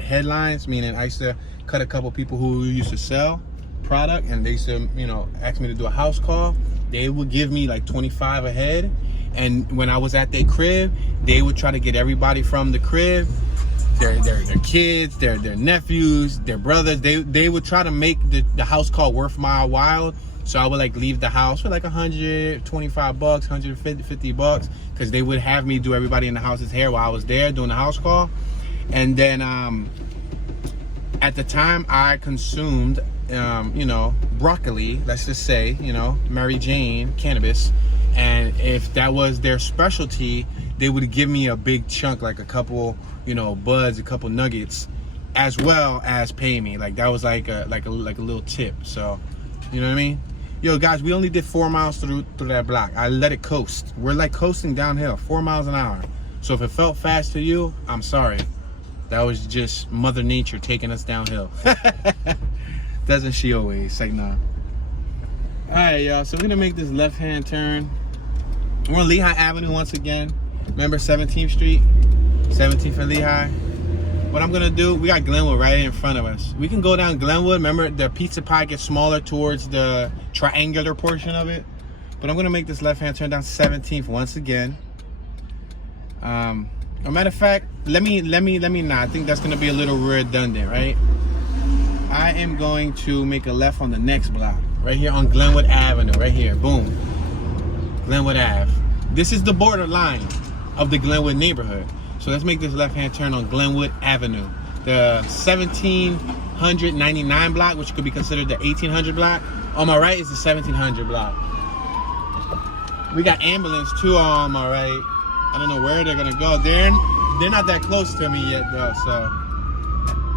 headlines, meaning I used to cut a couple people who used to sell product, and they used to, you know, ask me to do a house call. They would give me like 25 a head. And when I was at their crib, they would try to get everybody from the crib, their kids, their nephews, their brothers. They would try to make the house call worth my while. So I would like leave the house for like $125, $150, because they would have me do everybody in the house's hair while I was there doing the house call. And then at the time I consumed, you know, broccoli, let's just say, you know, Mary Jane, cannabis. And if that was their specialty, they would give me a big chunk, like a couple, you know, buds, a couple nuggets, as well as pay me. Like that was like a little tip. So, you know what I mean? Yo, guys, we only did 4 miles through that block. I let it coast. We're like coasting downhill, 4 miles an hour. So if it felt fast to you, I'm sorry. That was just Mother Nature taking us downhill. Doesn't she always? Say no. All right, y'all. So we're gonna make this left-hand turn. We're on Lehigh Avenue once again. Remember 17th Street? 17th and Lehigh. What I'm gonna do, we got Glenwood right in front of us. We can go down Glenwood. Remember, the pizza pie gets smaller towards the triangular portion of it. But I'm gonna make this left-hand turn down 17th once again. A matter of fact, let me not. I think that's gonna be a little redundant, right? I am going to make a left on the next block, right here on Glenwood Avenue, right here. Boom. Glenwood Ave. This is the borderline of the Glenwood neighborhood. So let's make this left-hand turn on Glenwood Avenue. The 1799 block, which could be considered the 1800 block. On my right is the 1700 block. We got ambulance too on my right. I don't know where they're gonna go. They're not that close to me yet though, so.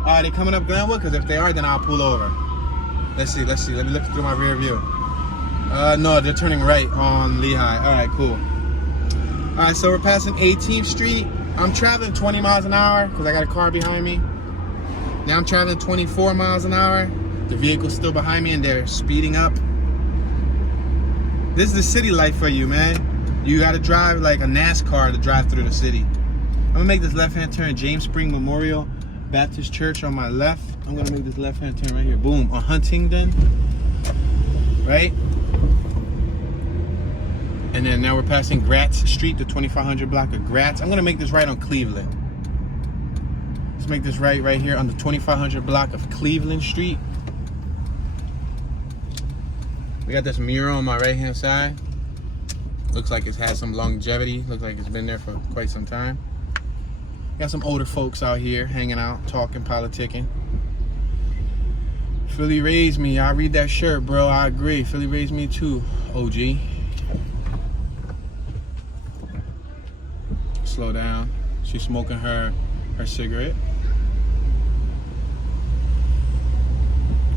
Are they coming up Glenwood? Because if they are, then I'll pull over. Let's see. Let me look through my rear view. No, they're turning right on Lehigh. All right, cool. All right, so we're passing 18th Street. I'm traveling 20 miles an hour because I got a car behind me. Now I'm traveling 24 miles an hour. The vehicle's still behind me and they're speeding up. This is the city life for you, man. You got to drive like a NASCAR to drive through the city. I'm going to make this left-hand turn. James Spring Memorial Baptist Church on my left. I'm going to make this left-hand turn right here. Boom. On Huntington. Right? And then now we're passing Gratz Street, the 2500 block of Gratz. I'm going to make this right on Cleveland. Let's make this right here on the 2500 block of Cleveland Street. We got this mural on my right-hand side. Looks like it's had some longevity. Looks like it's been there for quite some time. Got some older folks out here hanging out, talking, politicking. Philly raised me. I read that shirt, bro. I agree. Philly raised me too, OG. Slow down. She's smoking her cigarette.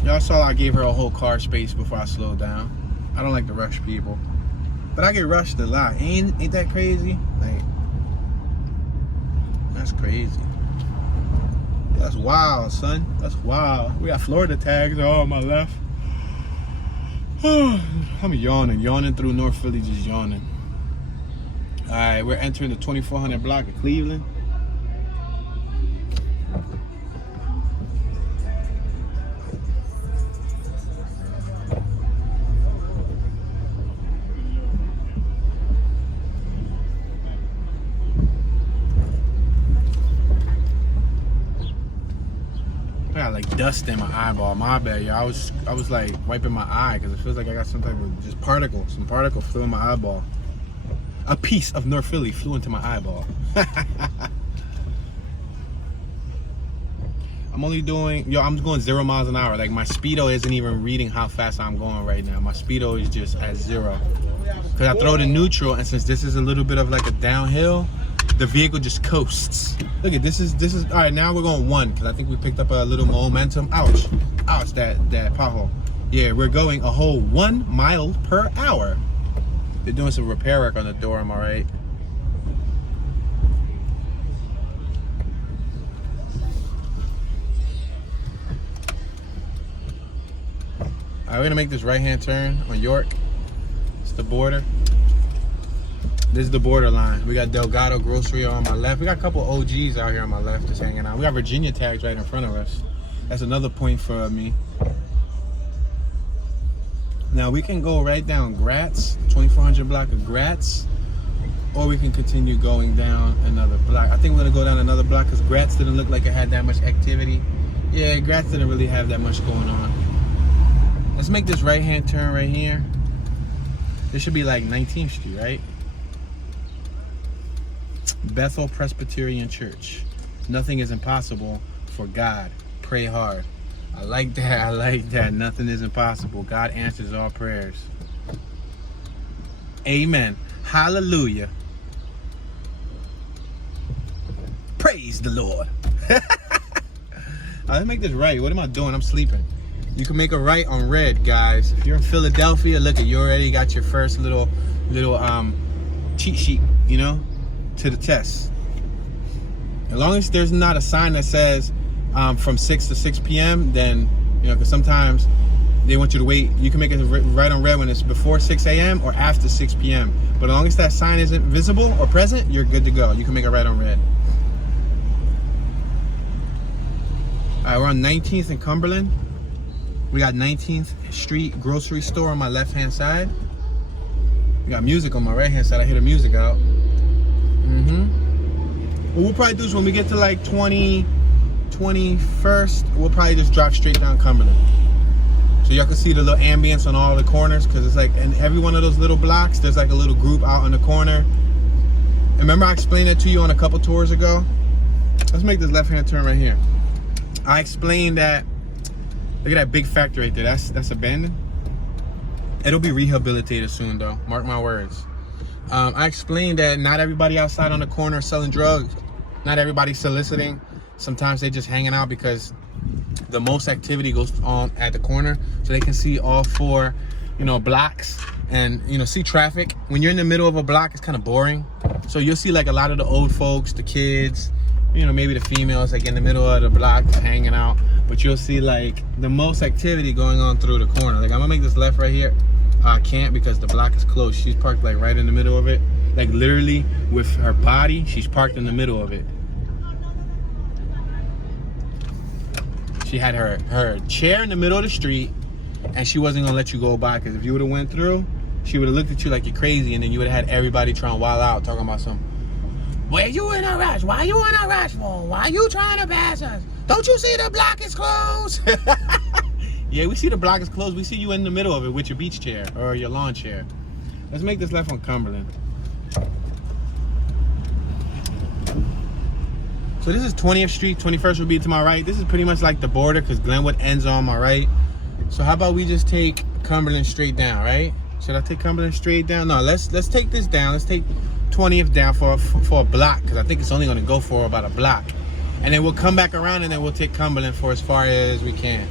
Y'all saw I gave her a whole car space before I slowed down. I don't like to rush people. But I get rushed a lot. Ain't that crazy? Like, that's crazy. That's wild, son. That's wild. We got Florida tags all on my left. I'm yawning through North Philly, just yawning. All right, we're entering the 2400 block of Cleveland. I got like dust in my eyeball. My bad, y'all. I was like wiping my eye because it feels like I got some type of just particle. Some particle flew in my eyeball. A piece of North Philly flew into my eyeball. I'm only doing, I'm going 0 miles an hour. Like my speedo isn't even reading how fast I'm going right now. My speedo is just at 0. Because I throw it in neutral, and since this is a little bit of like a downhill, the vehicle just coasts. Look at this is all right. Now we're going 1 because I think we picked up a little momentum. Ouch, that pothole. Yeah, we're going a whole 1 mile per hour. They're doing some repair work on the door. Am I right? All right, we're gonna make this right-hand turn on York. It's the border. This is the borderline. We got Delgado Grocery on my left. We got a couple OGs out here on my left just hanging out. We got Virginia tags right in front of us. That's another point for me. Now we can go right down Gratz, 2400 block of Gratz, or we can continue going down another block. I think we're gonna go down another block because Gratz didn't look like it had that much activity. Yeah, Gratz didn't really have that much going on. Let's make this right-hand turn right here. This should be like 19th Street, right? Bethel Presbyterian Church. Nothing is impossible for God. Pray hard. I like that. I like that. Nothing is impossible. God answers all prayers. Amen. Hallelujah. Praise the Lord. Let's make this right. What am I doing? I'm sleeping. You can make a right on red, guys. If you're in Philadelphia, look at you already got your first little cheat sheet, you know, to the test. As long as there's not a sign that says from 6 to 6 p.m., then, you know, because sometimes they want you to wait. You can make it right on red when it's before 6 a.m. or after 6 p.m. But as long as that sign isn't visible or present, you're good to go. You can make it right on red. All right, we're on 19th and Cumberland. We got 19th Street grocery store on my left-hand side. We got music on my right-hand side. I hear the music out. What we'll probably do is when we get to like 21st, we'll probably just drop straight down Cumberland. So y'all can see the little ambience on all the corners, because it's like in every one of those little blocks, there's like a little group out on the corner. And remember I explained it to you on a couple tours ago? Let's make this left-hand turn right here. I explained that, look at that big factory right there. That's abandoned. It'll be rehabilitated soon though, mark my words. I explained that not everybody outside on the corner is selling drugs. Not everybody soliciting. Sometimes they just hanging out because the most activity goes on at the corner, so they can see all 4, you know, blocks and, you know, see traffic. When you're in the middle of a block, it's kind of boring. So you'll see like a lot of the old folks, the kids, you know, maybe the females like in the middle of the block just hanging out. But you'll see like the most activity going on through the corner. Like I'm gonna make this left right here. I can't because the block is closed. She's parked like right in the middle of it. Like literally with her body, she's parked in the middle of it. She had her chair in the middle of the street, and she wasn't gonna let you go by, because if you would have went through, she would have looked at you like you're crazy, and then you would have had everybody trying to wild out, talking about some, where you in a rush? Why you in a rush for? Why you trying to pass us? Don't you see the block is closed? Yeah, we see the block is closed. We see you in the middle of it with your beach chair or your lawn chair. Let's make this left on Cumberland. So this is 20th Street. 21st will be to my right. This is pretty much like the border because Glenwood ends on my right. So how about we just take Cumberland straight down, right? Should I take Cumberland straight down? No, let's take this down. Let's take 20th down for a block, because I think it's only going to go for about a block. And then we'll come back around and then we'll take Cumberland for as far as we can.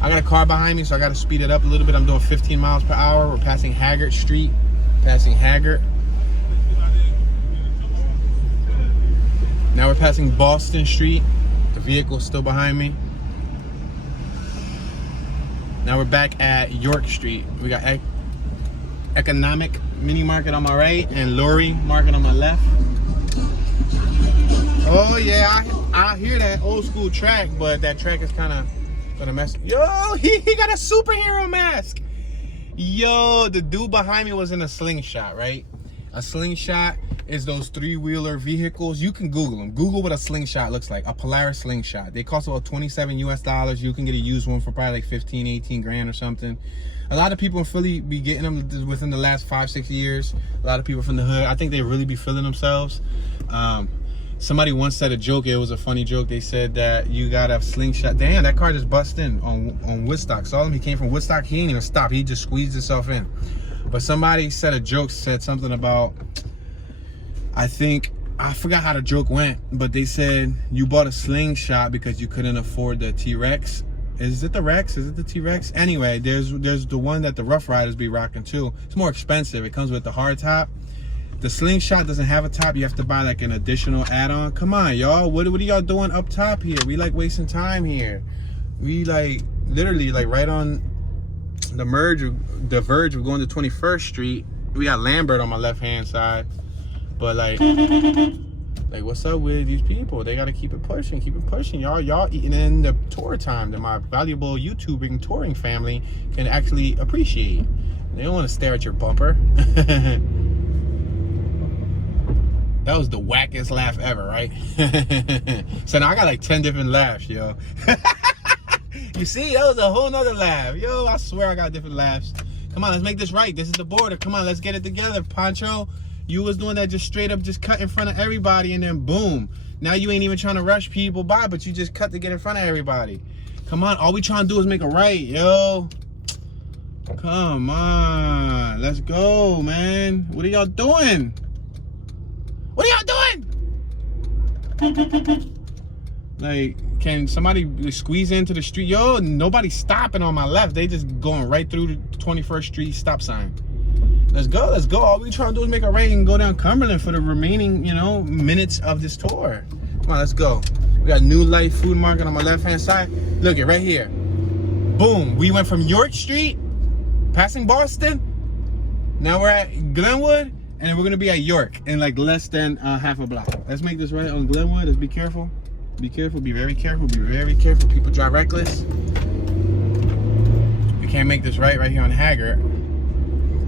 I got a car behind me, so I got to speed it up a little bit. I'm doing 15 miles per hour. We're passing Haggard Street. Passing Haggard. Now we're passing Boston Street. The vehicle's still behind me. Now we're back at York Street. We got Economic Mini Market on my right and Lorry Market on my left. Oh yeah, I hear that old school track, but that track is kind of gonna mess. Yo, he got a superhero mask. Yo, the dude behind me was in a slingshot, right? A slingshot is those three-wheeler vehicles. You can Google them. Google what a slingshot looks like. A Polaris slingshot. They cost about $27 US. You can get a used one for probably like 15, 18 grand or something. A lot of people in Philly be getting them within the last 5-6 years. A lot of people from the hood, I think they really be feeling themselves. Somebody once said a joke. It was a funny joke. They said that you got a slingshot. Damn, that car just bust in on Woodstock. Saw him. He came from Woodstock. He didn't even stop. He just squeezed himself in. But somebody said a joke, said something about, I forgot how the joke went, but they said you bought a slingshot because you couldn't afford the T-Rex. Is it the Rex? Is it the T-Rex? Anyway, there's the one that the Rough Riders be rocking too. It's more expensive. It comes with the hard top. The slingshot doesn't have a top. You have to buy like an additional add-on. Come on, y'all. What are y'all doing up top here? We like wasting time here. We like literally like right on the verge of going to 21st Street. We got Lambert on my left-hand side. But like what's up with these people? They gotta keep it pushing, y'all eating in the tour time that my valuable YouTubing touring family can actually appreciate. They don't want to stare at your bumper. That was the wackest laugh ever, right? So now I got like 10 different laughs, yo. You see, that was a whole nother laugh. Yo, I swear I got different laughs. Come on, let's make this right. This is the border. Come on, let's get it together, Pancho. You was doing that just straight up, just cut in front of everybody, and then boom. Now you ain't even trying to rush people by, but you just cut to get in front of everybody. Come on, all we trying to do is make a right, yo. Come on, let's go, man. What are y'all doing? What are y'all doing? Like, can somebody squeeze into the street? Yo, nobody's stopping on my left. They just going right through the 21st Street stop sign. Let's go, let's go. All we trying to do is make a right and go down Cumberland for the remaining, minutes of this tour. Come on, let's go. We got New Life Food Market on my left-hand side. Look it right here. Boom. We went from York Street, passing Boston. Now we're at Glenwood, and we're gonna be at York in like less than half a block. Let's make this right on Glenwood. Let's be careful. Be careful. Be very careful. Be very careful. People drive reckless. We can't make this right here on Haggard.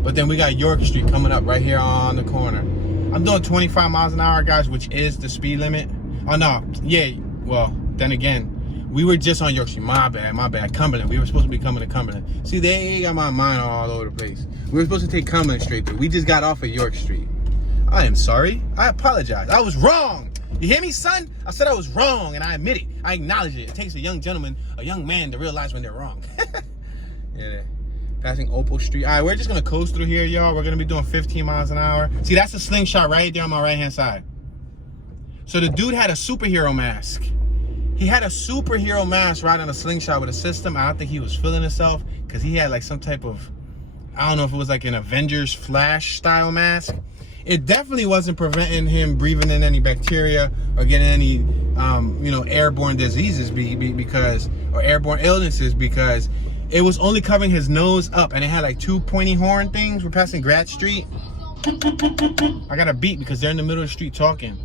But then we got York Street coming up right here on the corner. I'm doing 25 miles an hour, guys, which is the speed limit. Oh, no. Yeah. Well, then again, we were just on York Street. My bad. Cumberland. We were supposed to be coming to Cumberland. See, they got my mind all over the place. We were supposed to take Cumberland straight through. We just got off of York Street. I am sorry. I apologize. I was wrong. You hear me, son? I said I was wrong, and I admit it. I acknowledge it. It takes a young gentleman, a young man, to realize when they're wrong. Yeah. Passing Opal Street. All right, we're just gonna coast through here, y'all. We're gonna be doing 15 miles an hour. See, that's a slingshot right there on my right-hand side. So the dude had a superhero mask. He had a superhero mask right on a slingshot with a system. I don't think he was feeling himself because he had like some type of, I don't know if it was like an Avengers Flash style mask. It definitely wasn't preventing him breathing in any bacteria or getting any, airborne diseases or airborne illnesses because it was only covering his nose up, and it had like two pointy horn things. We're passing Grad Street. I got a beat because they're in the middle of the street talking.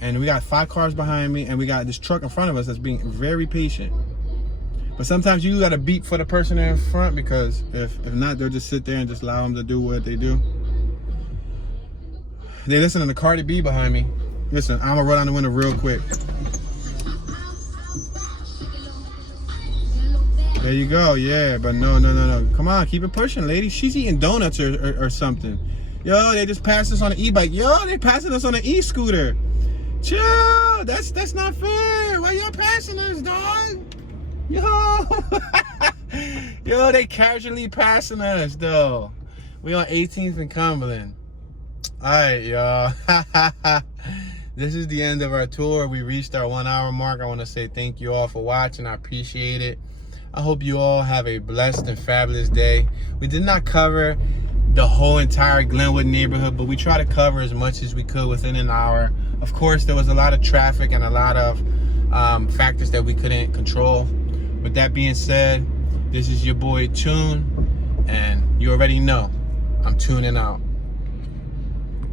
And we got 5 cars behind me, and we got this truck in front of us that's being very patient. But sometimes you got to beat for the person in front because if not, they'll just sit there and just allow them to do what they do. They listening to Cardi B behind me. Listen, I'm going to roll down the window real quick. There you go, yeah, but no. Come on, keep it pushing, lady. She's eating donuts or something. Yo, they just passed us on an e-bike. Yo, they passing us on an e-scooter. Chill, that's not fair. Why y'all passing us, dog? Yo, yo, they casually passing us, though. We on 18th and Cumberland. All right, y'all. This is the end of our tour. We reached our 1 hour mark. I want to say thank you all for watching. I appreciate it. I hope you all have a blessed and fabulous day. We did not cover the whole entire Glenwood neighborhood, but we try to cover as much as we could within an hour. Of course, there was a lot of traffic and a lot of factors that we couldn't control. With that being said, this is your boy Tune, and you already know I'm tuning out.